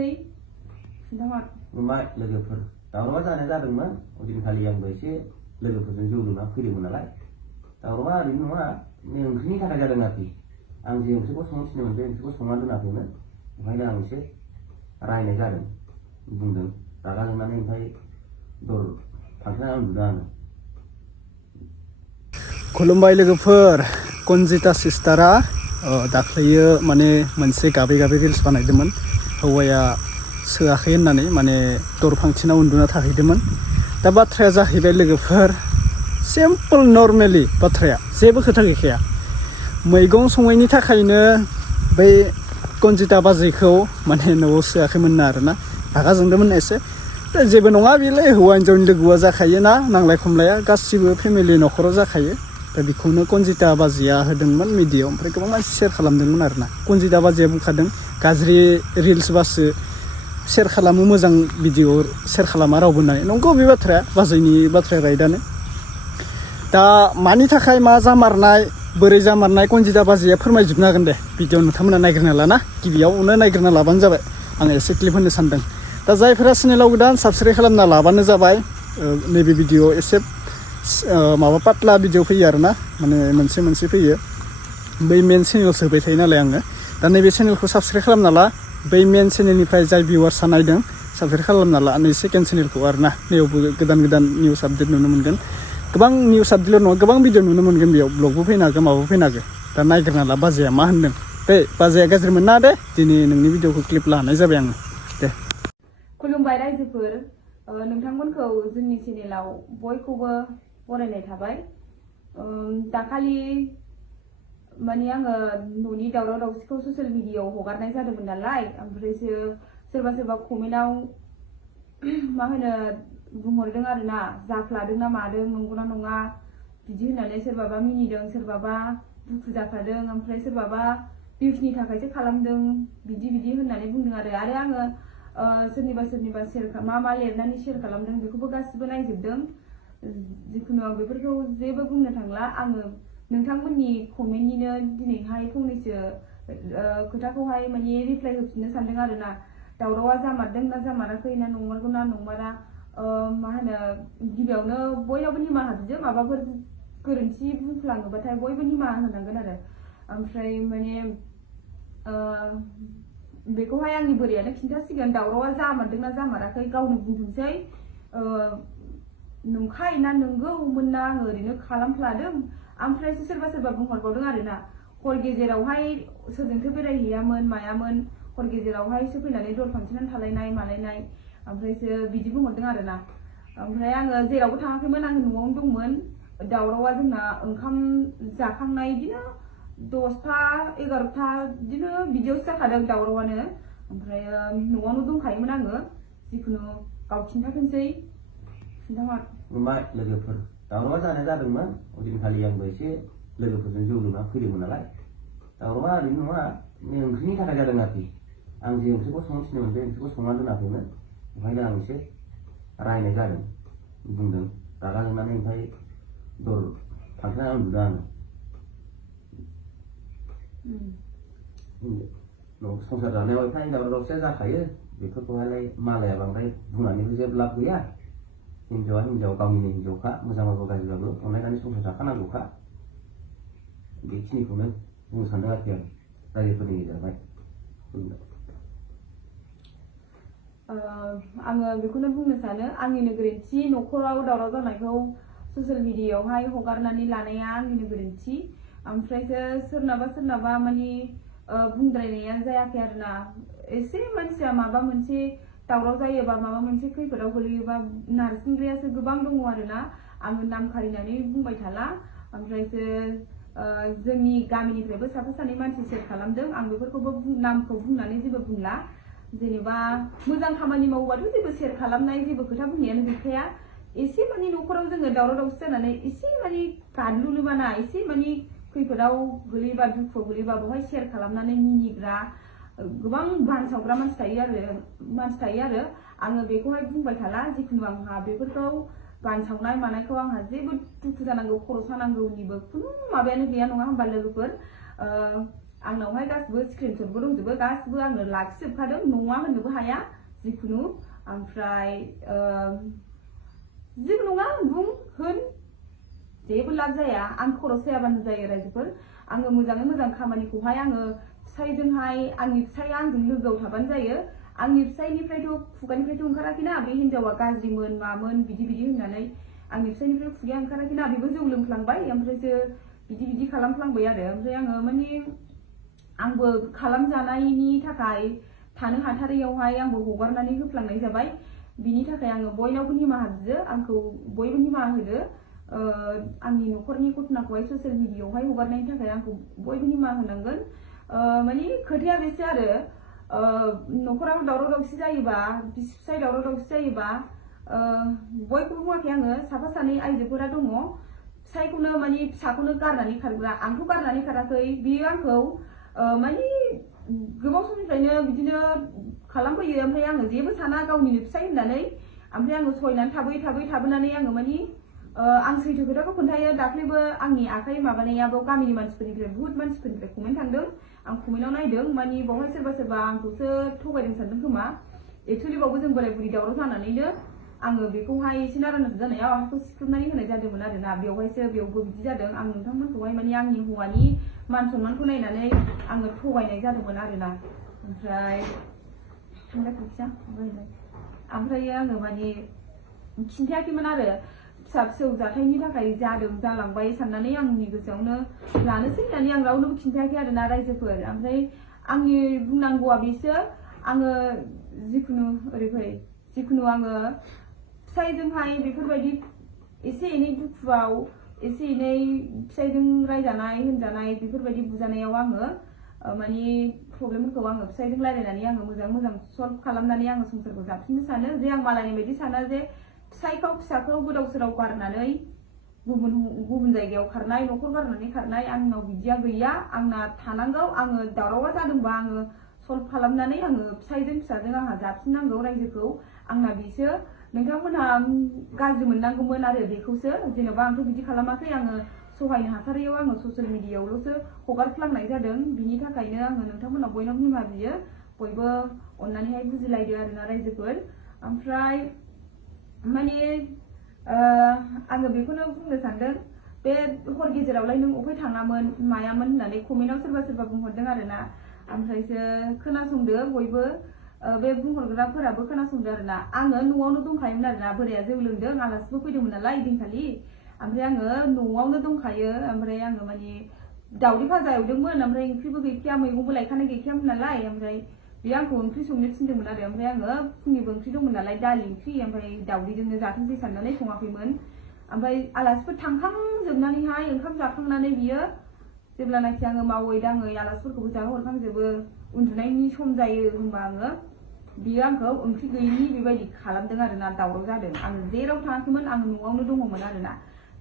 खोन्थाफिनसै खिन्थाहर नुबाय लोगोफोर दावरावा जानाय जादोंमोन ओइदिनखालि आंबो एसे लोगोफोरजों जौ लोंना फैदोंमोन नालाय दावरावा ओरैनो नङा ओंख्रिनि थाखाय जादों आरोखि आं जे ओंख्रिखौ संनो थिनदोंमोन बे ओंख्रिखौ संना दोनाखैमोन ओंखायनो आं एसे रायनाय जादों बुंदों रागा जोंनानै ओमफ्राय दर फांथेनानै उन्दुदों आङो। खुलुमबाय लोगोफोर कनजिता सिस्टारा दाख्लैयो माने मोनसे गाबै गाबै रिल्स बानायदोंमोन हौवाया सोआखै होननानै माने दर फांथेना उन्दुना थाहैदोंमोन। दा बाथ्राया जाहैबाय लोगोफोर सिम्पोल नर्मेलि बाथ्राया जेबो खोथा गैखाया मैगं संनायनि थाखायनो बै कनजिता बाजैखौ माने न'आव सोआखैमोन आरोना रागा जोंदोंमोन एसे जेबो नङा बेलाय हौवा हिन्जावनि लोगोआ जाखायोना नांलाय खमलाया गासिबो फेमिलि न'खराव जाखायो। दा बेखौनो कनजिता बाजैया होदोंमोन मिडियायाव ओमफ्राय गोबां मानसि शेयार खालामदोंमोन आरोना कनजिता बाजैया बुंखादों गाज्रि रिल्सबासो शेयार खालामो मोजां भिडिअ शेयार खालामा रावबो होननानै नंगौ बे बाथ्राया बाजैनि बाथ्राया राइटआनो। दा मानि थाखाय मा जामारनाय बोरै जामारनाय कनजिता बाजैया फोरमायजोबनो हागोन दे भिडिअ नोंथांमोना नायग्रोना लाना गिबियावनो नायग्रोना लाबानो जाबाय आं एसे क्लिप होनो सानदों। दा जायफोरा चेनेलाव गोदान साबस्क्राइब खालामना लाबानो जाबाय नैबे भिडिअ एसे माबा पातला भिडिअ फैयो आरोना माने मोनसे फैयो बै मेन चेनेलावसो होबाय थायो नालाय आङो दा नैबे चेनेलखौ साबस्क्राइब खालामना ला बै मेन चेनेलनिफ्राय जाय भिउवार्सआ नायदों साबस्क्राइब खालामना ला नै सेकेन्ड चेनेलखौ आरोना नैयावबो गोदान निउस आपडेट नुनो मोनगोन गोबां निउस आपडेटल' नङा गोबां भिडिअ नुनो मोनगोन बेयाव ब्लगबो फैनो हागौ माबाबो फैनो हागौ दा नायग्रोना ला बाजैया मा होनदों दे बाजैया गाज्रि मोना दे दिनै नोंनि भिडिअखौ क्लिप लानाय जाबाय आङो दे। खुलुमबाय रायजोफोर नोंथांमोनखौ जोंनि चेनेलाव बयखौबो बरायनाय थाबाय। दाखालि माने आङो न'नि दावराव दावसिखौ ससियेल मिडियायाव हगारनाय जादोंमोन नालाय ओमफ्रायसो सोरबा कमेन्टआव मा होनो बुंहरदों आरोना जाफ्लादों ना मादों नंगौना नङा बिदि होननानै सोरबाबा मिनिदों सोरबाबा दुखु जाफ्लादों ओमफ्राय सोरबाबा भिउसनि थाखायसो खालामदों बिदि होननानै बुंदों आरो आङो सोरनिबा शेयार मा लिरनानै शेयार खालामदों बेखौबो गासिबो नायजोबदों जिखुनु आं बेफोरखौ जेबो बुंनो थांला आङो नोंथांमोननि कमेन्टनिनो दिनैहाय फंनैसो खोथाखौहाय माने रिप्लाइ होफिननो सानदों आरोना दावरावा जामारदों ना जामाराखै ना नंमारगौ ना नंमारा मा होनो गिबियावनो बयनावबो निमाहा बिदो माबाफोर गोरोन्थि बुंफ्लाङोबाथाय बयबो निमाहा होनांगोन आरो ओमफ्राय माने बेखौहाय आंनि बोरायानो खिन्थासिगोन दावरावा जामारदों ना जामाराखै गावनो बुंथोंसै नंखाय ना नंगौमोन ना आङो ओरैनो खालामफ्लादों ओमफ्रायसो सोरबा बुंहरबावदों आरोना हर गेजेरावहाय सोरजोंथो बेरायहैयामोन मायामोन हर गेजेरावहायसो फैनानै दर फांथेनानै थालायनाय मालायनाय ओमफ्रायसो बिदि बुंहरदों आरोना ओमफ्राय आङो जेरावबो थाङाखैमोन आङो न'आवनो दंमोन दावरावा जोंना ओंखाम जाखांनाय बिदिनो 10टा 11टा बिदियावसो जाखादों दावरावानो ओमफ्राय न'आवनो दंखायोमोन आङो जिखुनु गाव खिन्थाफिनसै खिन्थाहर नुबाय लोगोफोर दावरावा जानाय जादोंमोन ओइदिनखालि आंबो एसे लोगोफोरजों जौ लोंना फैदोंमोन नालाय दावरावा ओरैनो नङा ओंख्रिनि थाखाय जादों आरोखि आं जे ओंख्रिखौ संनो थिनदोंमोन बे ओंख्रिखौ संना दोनाखैमोन ओंखायनो आं एसे रायनाय जादों बुंदों रागा जोंनानै ओमफ्राय दर फांथेनानै उन्दुदों आङो। संसार जानायाव एफा एनै दावराव दावसिया जाखायो बेफोरखौहाय मालाया बांद्राय बुंनानैबो जेबो लाब गैया हिन्जावा हिन्जाव गावनिनो हिन्जावखा मोजांबाबो गाज्रिबाबो अनलायनानै संसार जाखानांगौखा बेखिनिखौनो बुंनो सानदों आरोखि आं रायजोफोरनि गेजेरावहाय। आङो बेखौनो बुंनो सानो आंनिनो गोरोन्थि न'खराव दावराव जानायखौ ससियेल मिडियायावहाय हगारनानै लानाया आंनिनो गोरोन्थि ओमफ्रायसो सोरनाबा माने बुंद्रायनाया जायाखै आरोना एसे मानसिया माबा मोनसे दावराव जायोबा माबा मोनसे खैफोदाव गोलैयोबा नारसिनग्रायासो गोबां दङ आरोना आङो नाम खारिनानै बुंबाय थाला ओमफ्रायसो जोंनि गामिनिफ्रायबो साफा सानै मानसि शेयार खालामदों आं बेफोरखौबो नामखौ बुंनानै जेबो बुंला जेनेबा मोजां खामानि मावोबाथ' जेबो शेयार खालामनाय जेबो खोथा बुंनायानो गैखाया एसे माने न'खराव जोङो दावराव दावसि जानानै एसे माने गादलुनोबाना एसे माने खैफोदाव गोलैबा दुखुआव गोलैबा बेवहाय शेयार खालामनानै मिनिग्रा गोबां बानसावग्रा मानसि थायो आरो आङो बेखौहाय बुंबाय थाला जिखुनु आंहा बेफोरखौ बानसावनाय मानायखौ आंहा जेबो दुखु जानांगौ खर' सानांगौनिबो खुनु माबायानो गैया नङा होमबा लोगोफोर आंनावहाय गासिबो स्क्रिनशटबो दंजोबो गासिबो आंनो लाखिजोबखादों नङा होननोबो हाया जिखुनु ओमफ्राय जेबो नङा बुं होन जेबो लाब जाया आं खर' सायाबानो जायो रायजोफोर आङो मोजाङै मोजां खामानिखौहाय आङो फिसायजोंहाय आंनि फिसाया आंजों लोगोआव थाबानो जायो आंनि फिसायनिफ्रायथ' खुगानिफ्रायथ' ओंखाराखैना बे हिनजावा गाज्रिमोन मामोन बिदि होननानै आंनि फिसायनिफ्राय खुगाया ओंखाराखैना बेबो जौ लोंफ्लांबाय ओमफ्रायसो बिदि खालामफ्लांबाय आरो ओमफ्राय आङो माने आंबो खालामजानायनि थाखाय थानो हाथारैयावहाय आंबो हगारनानै होफ्लांनाय जाबाय बिनि थाखाय आङो बयनावबो निमाहा बियो आंखौ बयबो निमाहा होदो आंनि न'खरनि घटनाखौहाय ससियेल मिडियायावहाय हगारनायनि थाखाय आंखौ बयबो निमाहा होनांगोन माने खोथाया बेसो आरो न'खराव दावराव दावसि जायोबा बिसि फिसाय दावराव दावसि जायोबा बयखौबो बुङाखै आङो साफा सानै आइजोफोरा दङ फिसायखौनो माने फिसाखौनो गारनानै खारग्रा आंथ' गारनानै खाराखै बियो आंखौ माने गोबाव समनिफ्रायनो बिदिनो खालामफैयो ओमफ्राय आङो जेबो साना गावनिनो फिसाय होननानै ओमफ्राय आङो सहायनानै थाबोनानै आङो माने आं सैथो खोथाखौ खोन्थायो दाख्लैबो आंनि आखाइ माबानायाबो गामिनि मानसिफोरनिफ्राय बुहुत मानसिफोरनिफ्राय कमेन्ट थांदों आं कमेन्टआव नायदों माने बावहाय सोरबा आंखौसो थगायदों सानदों खोमा एक्चुअलि बावबो जों बोराय बुरि दावराव जानानैनो आङो बेखौहाय एसे नारानाथ जानायाव आंखौ सिख्रुबनानै होनाय जादोंमोन आरोना बेवबो बिदि जादों आं नोंथांमोनखौहाय माने आंनि हौवानि मान सन्मानखौ नायनानै आङो थगायनाय जादोंमोन आरोना ओमफ्राय आङो माने खिन्थायाखैमोन आरो फिसा फिसौ जाथायनि थाखाय जालांबाय साननानै आंनि गोसोआवनो लानोसै होननानै आं रावनोबो खिन्थायाखै आरोना रायजोफोर ओमफ्राय आंनि बुंनांगौआ बेसो आङो जिखुनु आङो फिसायजोंहाय बेफोरबायदि एसे एनै दुखुआव एसे एनै फिसायजों रायजानाय होनजानाय बेफोरबायदि बुजानायाव आङो माने प्रब्लेमफोरखौ आङो फिसायजों रायलायनानै आङो मोजां सल्भ खालामनानै आङो संसारखौ जाफिननो सानो जे आं मालायनि बायदि साना जे फिसाखौ गोदाव सोराव गारनानै गुबुन जायगायाव खारनाय न'खर गारनानै खारनाय आंनाव बिदिया गैया आंना थानांगौ आङो दावरावा जादोंबा आङो सल्भ खालामनानै आङो फिसाजों आंहा जाफिननांगौ रायजोखौ आंना बेसो नोंथांमोनहा गाज्रि मोननांगौमोन आरो बेखौसो जेनेबा आंथ' बिदि खालामाखै आङो सहायनो हाथारैयाव आङो ससियेल मिडियायावल'सो हगारफ्लांनाय जादों बिनि थाखायनो आङो नोंथांमोनाव बयनावबो निमाहा बियो बयबो अननानैहाय बुजिलायदो आरोना रायजोफोर ओमफ्राय माने आङो बेखौनो बुंनो सानदों बे हर गेजेरावलाय नों अफाय थाङामोन मायामोन होननानै कमेन्टआव सोरबा बुंहरदों आरोना ओमफ्रायसो खोनासंदो बयबो बे बुंहरग्राफोराबो खोनासंदो आरोना आङो न'आवनो दंखायोमोन आरोना बोराया जौ लोंदों आलासिबो फैदोंमोन नालाय इदिनखालि ओमफ्राय आङो न'आवनो दंखायो ओमफ्राय आङो माने दावदै भाजा एवदोंमोन ओमफ्राय ओंख्रिबो गैखाया मैगंबो लायखानाय गैखायामोन नालाय ओमफ्राय बे आंखौ ओंख्रि संनो थिनदोंमोन आरो ओमफ्राय आङो फुंनिबो ओंख्रि दंमोन नालाय दालि ओंख्रि ओमफ्राय दावदैजोंनो जाथोंसै साननानै सङाखैमोन ओमफ्राय आलासिफोर थांखांजोबनानैहाय ओंखाम जाखांनानै बियो जेब्लानाखि आङो मावै दाङै आलासिफोरखौबो जाहोहरखांजोबो उन्दुनायनि सम जायो होनबा बियो आंखौ ओंख्रि गैयिनि बेबायदि खालामदों आरोना दावराव जादों आं जेराव थाङाखैमोन आं न'आवनो दङमोन आरोना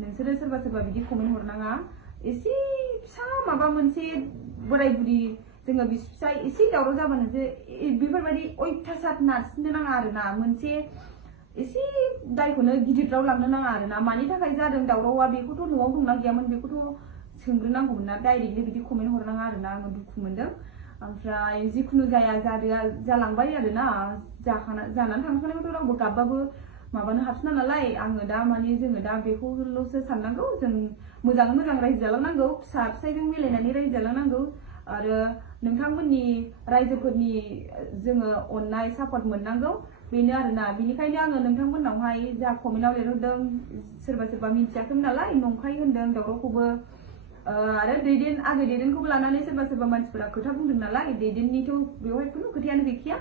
नोंसोरो सोरबा बिदि कमेन्ट हरनाङा एसे फिसा माबा मोनसे बोराय बुरि जोङो बिसि फिसाय एसे दावराव जाबानोसो बेफोरबायदि अयथासार नारसिननो नाङा आरोना मोनसे एसे दायखौनो गिदिराव लांनो नाङा आरोना मानि थाखाय जादों दावरावा बेखौथ' न'आव दंना गैयामोन बेखौथ' सोंग्रोनांगौमोन ना डाइरेक्टलि बिदि कमेन्ट हरनाङा आरोना आङो दुखु मोनदों ओमफ्राय जिखुनु जालांबाय आरोना जानानै थांखानायखौथ' रावबो गाबबाबो माबानो हाफिना नालाय आङो दा माने जोङो दा बेखौल'सो साननांगौ जों मोजां रायजो जालांनांगौ फिसायजों मिलायनानै रायजो जालांनांगौ आरो नोंथांमोननि रायजोफोरनि जोङो अननाय सापर्ट मोननांगौ बेनो आरोना बिनिखायनो आङो नोंथांमोननावहाय जा कमेन्टआव लिरहरदों सोरबा मिन्थियाखैमोन नालाय नंखाय होनदों दावरावखौबो आरो आगै दैदेनखौबो लानानै सोरबा मानसिफोरा खोथा बुंदों नालाय दैदेननिथ' बेवहाय खुनु खोथायानो गैखाया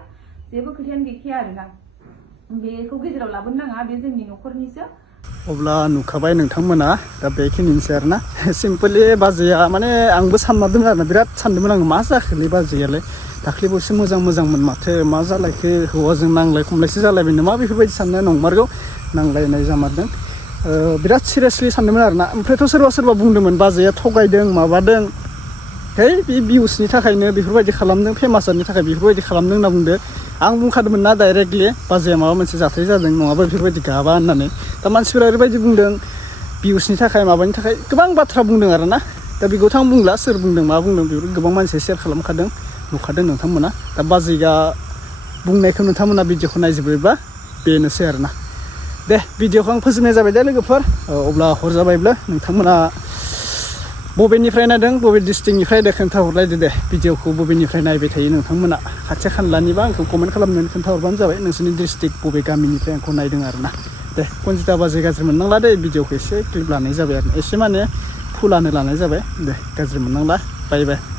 जेबो खोथायानो गैखाया आरोना बेखौ गेजेराव लाबोनो नाङा बे जोंनि न'खरनिसो अब्ला नुखाबाय नोंथांमोना दा बेखिनिसै आरोना सिम्पलि बाजैया माने आंबो सानना दङ आरोना बिराद सानदोंमोन आङो मा जाखोलै बाजैयालाय दाख्लैबोसो मोजांमोन माथो मा जालायखो हौवाजों नांलाय खमलायसो जालायबाय नामा बेफोरबायदि साननाया नंमारगौ नांलायनाय जामारदों बिराद सिरियासलि सानदोंमोन आरोना ओमफ्रायथ' सोरबा बुंदोंमोन बाजैया थगायदों माबादों है बे भिउसनि थाखायनो बेफोरबायदि खालामदों फेमासनि थाखाय बेफोरबायदि खालामदों होनना बुंदो आं बुंखादोंमोन ना डाइरेक्टलि बाजैया माबा मोनसे जाथाय जादों नङाबा बेफोरबायदि गाबा होननानै दा मानसिफोरा ओरैबायदि बुंदों भिउसनि थाखाय माबानि थाखाय गोबां बाथ्रा बुंदों आरोना दा बेखौथ' आं बुंला सोर बुंदों मा बुंदों बेफोर गोबां मानसिया शेयार खालामखादों नुखादों नोंथांमोना दा बाजैगा बुंनायखौ नोंथांमोना भिडिअखौ नायजोबबायबा बेनोसै आरोना दे भिडिअखौ आं फोजोबनाय जाबाय दे लोगोफोर अब्ला हर जाबायब्ला नोंथांमोना बबेनिफ्राय नायदों बबे डिस्ट्रिक्टनिफ्राय दे खोन्थाहरलायदो दे भिडिअखौ बबेनिफ्राय नायबाय थायो नोंथांमोना खाथि खानलानिबा आंखौ कमेन्ट खालामनानै खोन्थाहरबानो जाबाय नोंसोरनि डिस्ट्रिक्ट बबे गामिनिफ्राय आंखौ नायदों आरोना दे कनजिता बाजै गाज्रि मोननांला दे भिडिअखौ एसे क्लिप लानाय जाबाय आरो एसे माने फुलानो लानाय जाबाय दे गाज्रि मोननांला बाय बाय